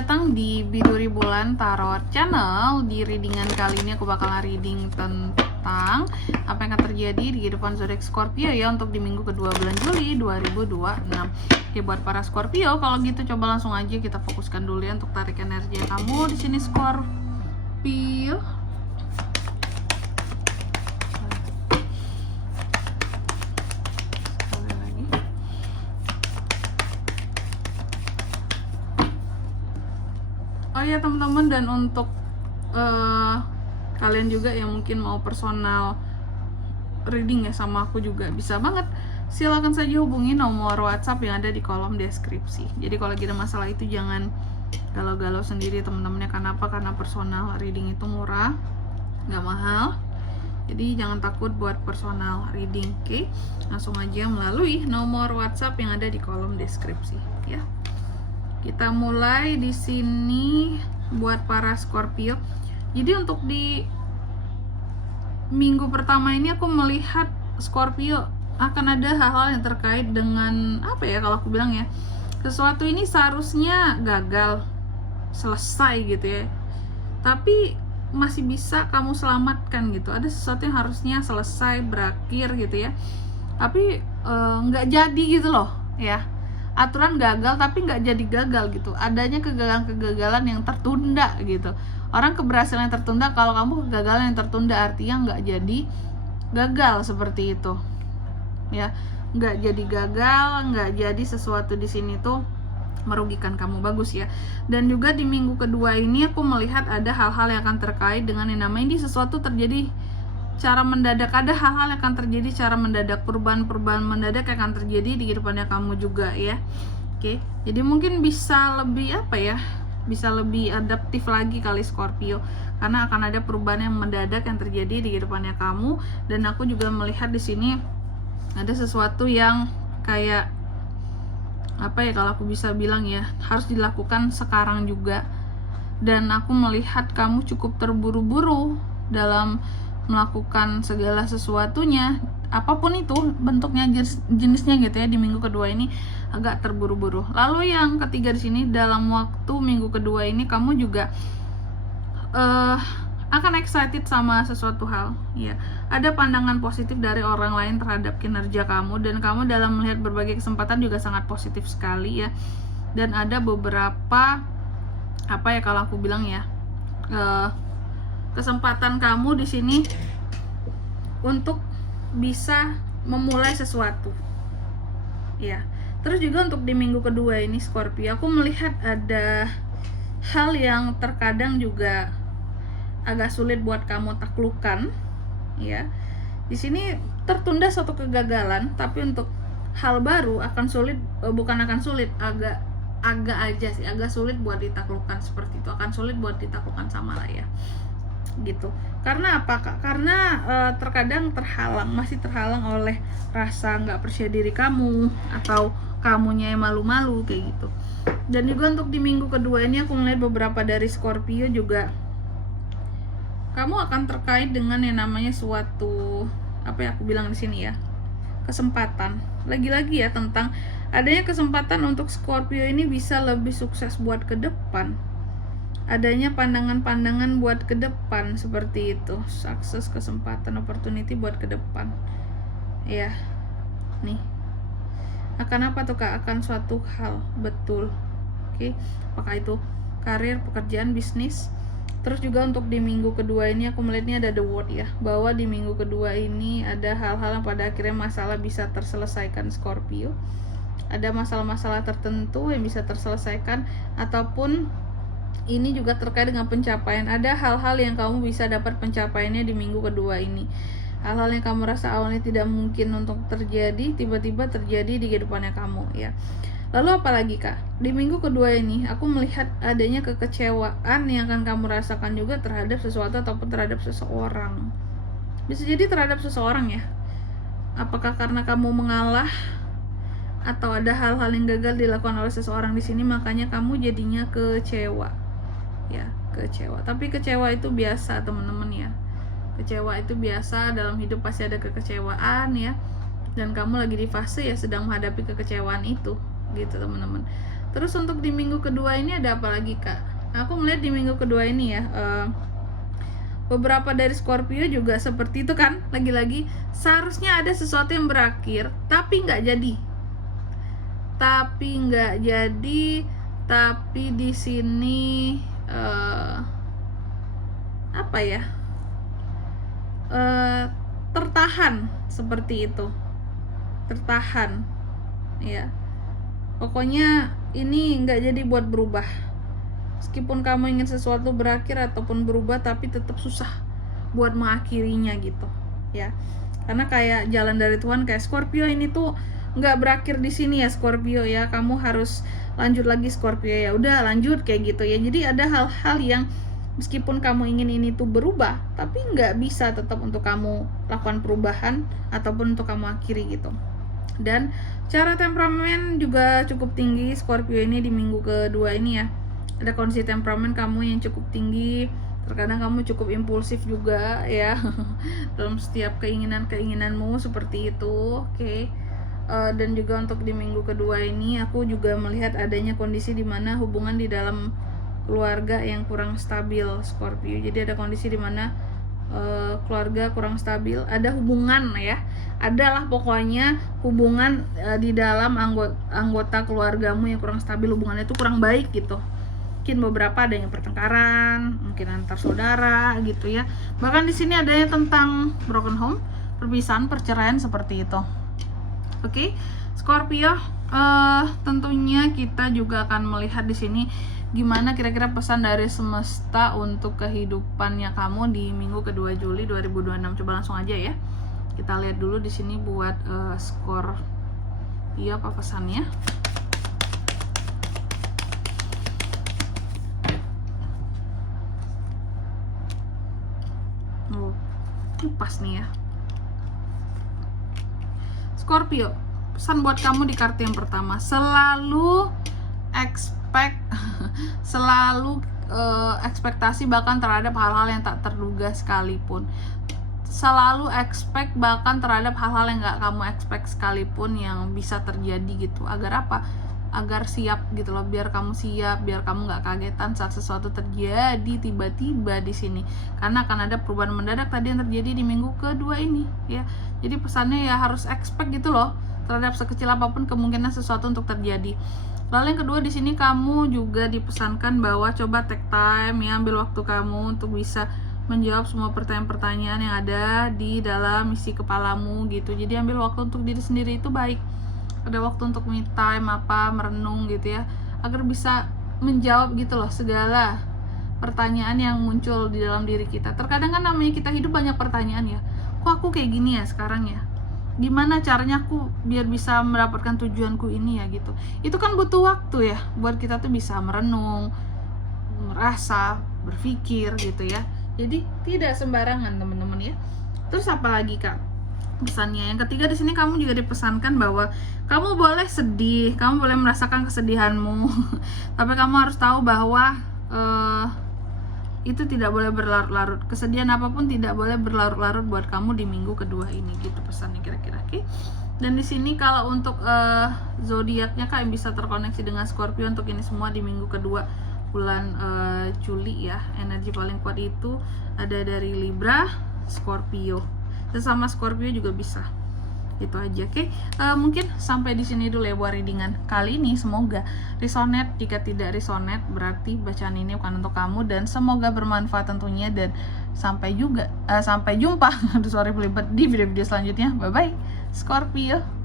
datang di Biduri Bulan Tarot Channel. Di readingan kali ini aku bakalan reading tentang apa yang akan terjadi di kehidupan zodiak Scorpio ya untuk di minggu kedua bulan Juli 2026. Oke, buat para Scorpio, kalau gitu coba langsung aja kita fokuskan dulu ya untuk tarik energi kamu di sini Scorpio. Oh ya teman-teman, dan untuk kalian juga yang mungkin mau personal reading ya sama aku juga bisa banget. Silakan saja hubungi nomor WhatsApp yang ada di kolom deskripsi. Jadi kalau lagi ada masalah itu jangan galau-galau sendiri teman-temannya. Kenapa? Karena personal reading itu murah, nggak mahal. Jadi jangan takut buat personal reading, oke? Langsung aja melalui nomor WhatsApp yang ada di kolom deskripsi ya. Kita mulai di sini buat para Scorpio. Jadi untuk di minggu pertama ini aku melihat Scorpio akan ada hal-hal yang terkait dengan apa ya, kalau aku bilang ya, sesuatu ini seharusnya gagal selesai gitu ya, tapi masih bisa kamu selamatkan gitu. Ada sesuatu yang harusnya selesai berakhir gitu ya, tapi nggak jadi gitu loh ya. Aturan gagal tapi nggak jadi gagal gitu. Adanya kegagalan-kegagalan yang tertunda gitu. Orang keberhasilan yang tertunda, kalau kamu kegagalan yang tertunda artinya nggak jadi gagal seperti itu ya. Nggak jadi gagal, nggak jadi sesuatu di sini tuh merugikan kamu, bagus ya. Dan juga di minggu kedua ini aku melihat ada hal-hal yang akan terkait dengan yang namanya ini sesuatu terjadi cara mendadak. Ada hal-hal yang akan terjadi cara mendadak, perubahan-perubahan mendadak yang akan terjadi di kehidupannya kamu juga ya. Oke, jadi mungkin bisa lebih apa ya, bisa lebih adaptif lagi kali Scorpio, karena akan ada perubahan yang mendadak yang terjadi di kehidupannya kamu. Dan aku juga melihat di sini ada sesuatu yang kayak apa ya, kalau aku bisa bilang ya, harus dilakukan sekarang juga. Dan aku melihat kamu cukup terburu-buru dalam melakukan segala sesuatunya, apapun itu bentuknya, jenisnya gitu ya. Di minggu kedua ini agak terburu-buru. Lalu yang ketiga di sini, dalam waktu minggu kedua ini kamu juga akan excited sama sesuatu hal ya. Ada pandangan positif dari orang lain terhadap kinerja kamu, dan kamu dalam melihat berbagai kesempatan juga sangat positif sekali ya. Dan ada beberapa apa ya, kalau aku bilang ya, kesempatan kamu di sini untuk bisa memulai sesuatu ya. Terus juga untuk di minggu kedua ini Scorpio, aku melihat ada hal yang terkadang juga agak sulit buat kamu taklukkan ya. Di sini tertunda suatu kegagalan, tapi untuk hal baru akan sulit, bukan akan sulit, agak aja sih, agak sulit buat ditaklukkan seperti itu. Akan sulit buat ditaklukkan sama lah ya gitu. Karena apa Kak? Karena terkadang masih terhalang oleh rasa nggak percaya diri kamu, atau kamunya yang malu-malu kayak gitu. Dan juga untuk di minggu kedua ini aku melihat beberapa dari Scorpio juga kamu akan terkait dengan yang namanya suatu apa ya, aku bilang di sini ya, kesempatan. Lagi-lagi ya, tentang adanya kesempatan untuk Scorpio ini bisa lebih sukses buat ke depan. Adanya pandangan-pandangan buat ke depan seperti itu, sukses, kesempatan, opportunity buat ke depan ya. Nih, akan apa tuh Kak? Akan suatu hal, betul. Oke, apakah itu karir, pekerjaan, bisnis. Terus juga untuk di minggu kedua ini aku melihatnya ada the word ya, bahwa di minggu kedua ini ada hal-hal yang pada akhirnya masalah bisa terselesaikan Scorpio. Ada masalah-masalah tertentu yang bisa terselesaikan, ataupun ini juga terkait dengan pencapaian. Ada hal-hal yang kamu bisa dapat pencapaiannya di minggu kedua ini. Hal-hal yang kamu rasa awalnya tidak mungkin untuk terjadi, tiba-tiba terjadi di kehidupannya kamu ya. Lalu apalagi Kak? Di minggu kedua ini aku melihat adanya kekecewaan yang akan kamu rasakan juga terhadap sesuatu ataupun terhadap seseorang. Bisa jadi terhadap seseorang ya. Apakah karena kamu mengalah, atau ada hal-hal yang gagal dilakukan oleh seseorang di sini, makanya kamu jadinya kecewa ya, kecewa. Tapi kecewa itu biasa teman-teman ya. Kecewa itu biasa, dalam hidup pasti ada kekecewaan ya. Dan kamu lagi di fase ya sedang menghadapi kekecewaan itu gitu teman-teman. Terus untuk di minggu kedua ini ada apa lagi Kak? Aku melihat di minggu kedua ini ya, beberapa dari Scorpio juga seperti itu kan. Lagi-lagi seharusnya ada sesuatu yang berakhir tapi nggak jadi. Tapi di sini apa ya? Tertahan seperti itu. Tertahan. Ya. Pokoknya ini nggak jadi buat berubah. Meskipun kamu ingin sesuatu berakhir ataupun berubah, tapi tetap susah buat mengakhirinya gitu ya. Karena kayak jalan dari Tuhan, kayak Scorpio ini tuh nggak berakhir di sini ya Scorpio ya. Kamu harus lanjut lagi Scorpio, ya udah lanjut kayak gitu ya. Jadi ada hal-hal yang meskipun kamu ingin ini tuh berubah, tapi nggak bisa tetap untuk kamu lakukan perubahan ataupun untuk kamu akhiri gitu. Dan cara temperamen juga cukup tinggi Scorpio ini di minggu kedua ini ya. Ada kondisi temperamen kamu yang cukup tinggi. Terkadang kamu cukup impulsif juga ya dalam setiap keinginanmu seperti itu. Oke. Dan juga untuk di minggu kedua ini aku juga melihat adanya kondisi di mana hubungan di dalam keluarga yang kurang stabil Scorpio. Jadi ada kondisi di mana keluarga kurang stabil, ada hubungan ya, adalah pokoknya hubungan di dalam anggota keluargamu yang kurang stabil, hubungannya itu kurang baik gitu. Mungkin beberapa adanya pertengkaran, mungkin antar saudara gitu ya. Bahkan di sini adanya tentang broken home, perpisahan, perceraian seperti itu. Oke, Scorpio, tentunya kita juga akan melihat di sini gimana kira-kira pesan dari semesta untuk kehidupannya kamu di minggu kedua Juli 2026. Coba langsung aja ya. Kita lihat dulu di sini buat Scorpio apa pesannya. Pas nih ya. Scorpio, pesan buat kamu di kartu yang pertama, selalu ekspektasi bahkan terhadap hal-hal yang tak terduga sekalipun. Selalu expect bahkan terhadap hal-hal yang gak kamu expect sekalipun yang bisa terjadi gitu. Agar apa? Agar siap gitu loh, biar kamu siap, biar kamu nggak kagetan saat sesuatu terjadi tiba-tiba di sini. Karena akan ada perubahan mendadak tadi yang terjadi di minggu kedua ini ya. Jadi pesannya ya harus expect gitu loh terhadap sekecil apapun kemungkinan sesuatu untuk terjadi. Lalu yang kedua di sini kamu juga dipesankan bahwa coba take time ya, ambil waktu kamu untuk bisa menjawab semua pertanyaan-pertanyaan yang ada di dalam isi kepalamu gitu. Jadi ambil waktu untuk diri sendiri itu baik. Ada waktu untuk me time, merenung gitu ya, agar bisa menjawab gitu loh segala pertanyaan yang muncul di dalam diri kita. Terkadang kan namanya kita hidup banyak pertanyaan ya, kok aku kayak gini ya sekarang ya, gimana caranya aku biar bisa mendapatkan tujuanku ini ya gitu. Itu kan butuh waktu ya buat kita tuh bisa merenung, merasa, berpikir gitu ya. Jadi tidak sembarangan teman-teman ya. Terus apa lagi Kak pesannya? Yang ketiga di sini kamu juga dipesankan bahwa kamu boleh sedih, kamu boleh merasakan kesedihanmu, tapi kamu harus tahu bahwa itu tidak boleh berlarut-larut. Kesedihan apapun tidak boleh berlarut-larut buat kamu di minggu kedua ini gitu pesannya kira-kira. Oke. Dan di sini kalau untuk zodiaknya Kak yang bisa terkoneksi dengan Scorpio untuk ini semua di minggu kedua bulan Juli ya, energi paling kuat itu ada dari Libra, Scorpio. Sesama Scorpio juga bisa. Itu aja, oke. Mungkin sampai di sini dulu ya buat readingan kali ini. Semoga resonate. Jika tidak resonate berarti bacaan ini bukan untuk kamu, dan semoga bermanfaat tentunya. Dan sampai jumpa di video-video selanjutnya. Bye bye Scorpio.